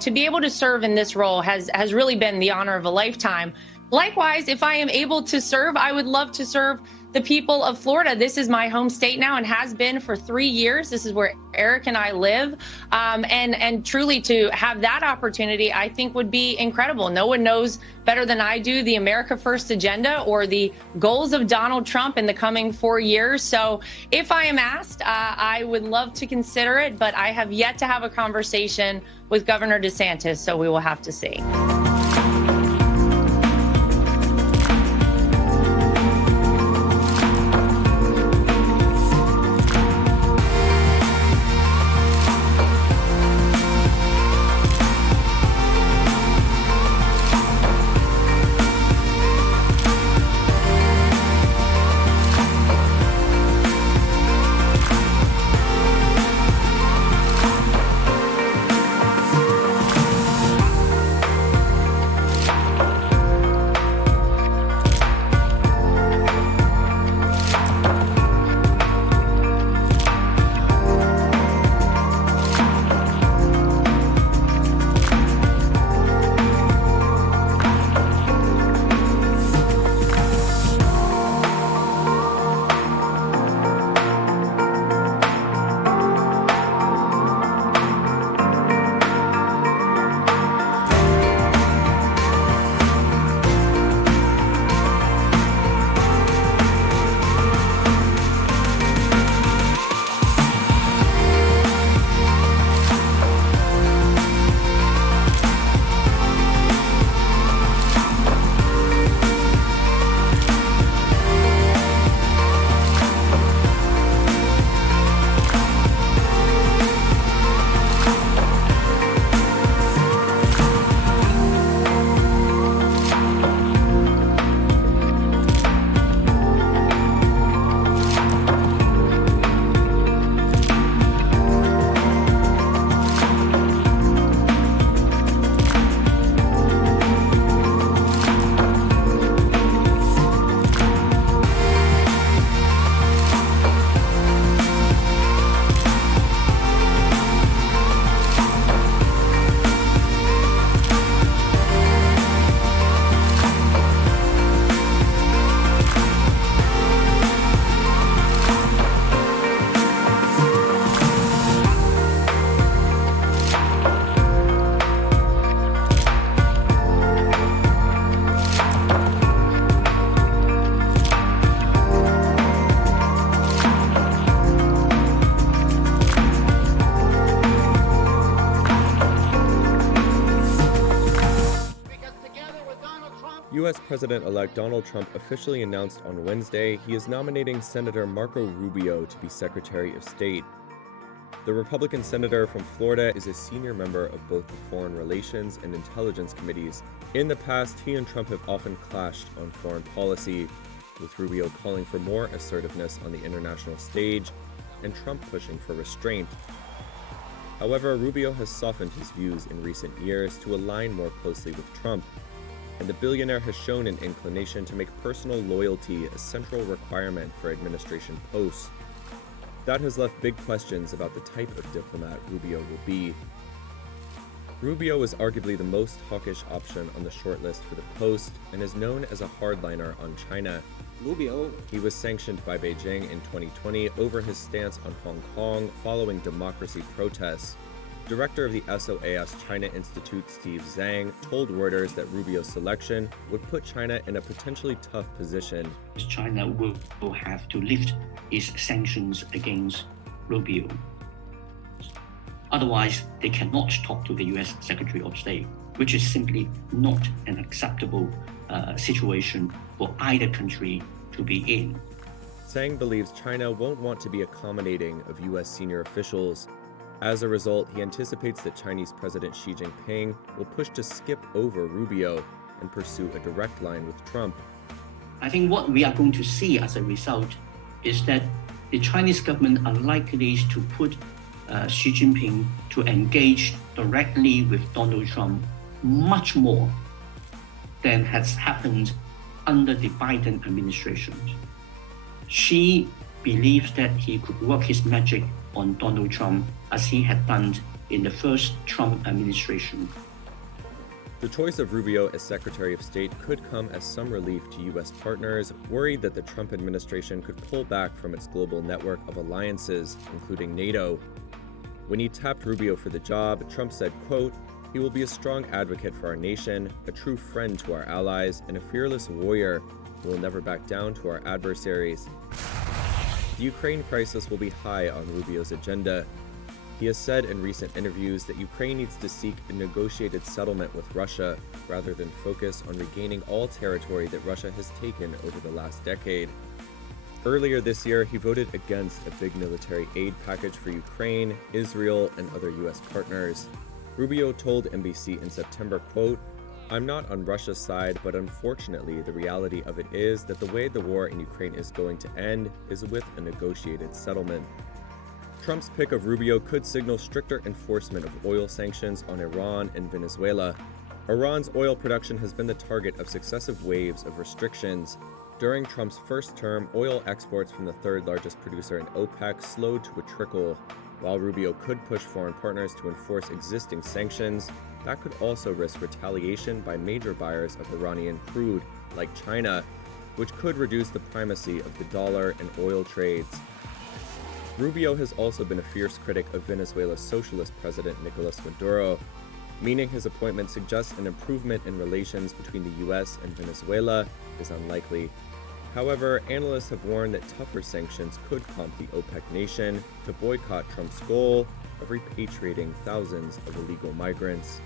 To be able to serve in this role has really been the honor of a lifetime. Likewise, if I am able to serve, I would love to serve the people of Florida. This is my home state now and has been for 3 years. This is where Eric and I live. And truly to have that opportunity, I think would be incredible. No one knows better than I do the America First agenda or the goals of Donald Trump in the coming 4 years. So if I am asked, I would love to consider it, but I have yet to have a conversation with Governor DeSantis, so we will have to see. U.S. President-elect Donald Trump officially announced on Wednesday he is nominating Senator Marco Rubio to be Secretary of State. The Republican senator from Florida is a senior member of both the Foreign Relations and Intelligence Committees. In the past, he and Trump have often clashed on foreign policy, with Rubio calling for more assertiveness on the international stage and Trump pushing for restraint. However, Rubio has softened his views in recent years to align more closely with Trump, and the billionaire has shown an inclination to make personal loyalty a central requirement for administration posts. That has left big questions about the type of diplomat Rubio will be. Rubio is arguably the most hawkish option on the shortlist for the post and is known as a hardliner on China. He was sanctioned by Beijing in 2020 over his stance on Hong Kong following democracy protests. Director of the SOAS China Institute, Steve Zhang, told Reuters that Rubio's selection would put China in a potentially tough position. China will have to lift its sanctions against Rubio. Otherwise, they cannot talk to the US Secretary of State, which is simply not an acceptable situation for either country to be in. Zhang believes China won't want to be accommodating of US senior officials. As a result, he anticipates that Chinese President Xi Jinping will push to skip over Rubio and pursue a direct line with Trump. I think what we are going to see as a result is that the Chinese government are likely to put Xi Jinping to engage directly with Donald Trump much more than has happened under the Biden administration. Xi believes that he could work his magic on Donald Trump as he had done in the first Trump administration. The choice of Rubio as Secretary of State could come as some relief to U.S. partners worried that the Trump administration could pull back from its global network of alliances, including NATO. When he tapped Rubio for the job, Trump said, quote, "He will be a strong advocate for our nation, a true friend to our allies, and a fearless warrior who will never back down to our adversaries." The Ukraine crisis will be high on Rubio's agenda. He has said in recent interviews that Ukraine needs to seek a negotiated settlement with Russia rather than focus on regaining all territory that Russia has taken over the last decade. Earlier this year, he voted against a big military aid package for Ukraine, Israel, and other U.S. partners. Rubio told NBC in September, quote, "I'm not on Russia's side, but unfortunately, the reality of it is that the way the war in Ukraine is going to end is with a negotiated settlement." Trump's pick of Rubio could signal stricter enforcement of oil sanctions on Iran and Venezuela. Iran's oil production has been the target of successive waves of restrictions. During Trump's first term, oil exports from the third largest producer in OPEC slowed to a trickle. While Rubio could push foreign partners to enforce existing sanctions, that could also risk retaliation by major buyers of Iranian crude, like China, which could reduce the primacy of the dollar in oil trades. Rubio has also been a fierce critic of Venezuela's socialist president Nicolas Maduro, meaning his appointment suggests an improvement in relations between the U.S. and Venezuela is unlikely. However, analysts have warned that tougher sanctions could prompt the OPEC nation to boycott Trump's goal of repatriating thousands of illegal migrants.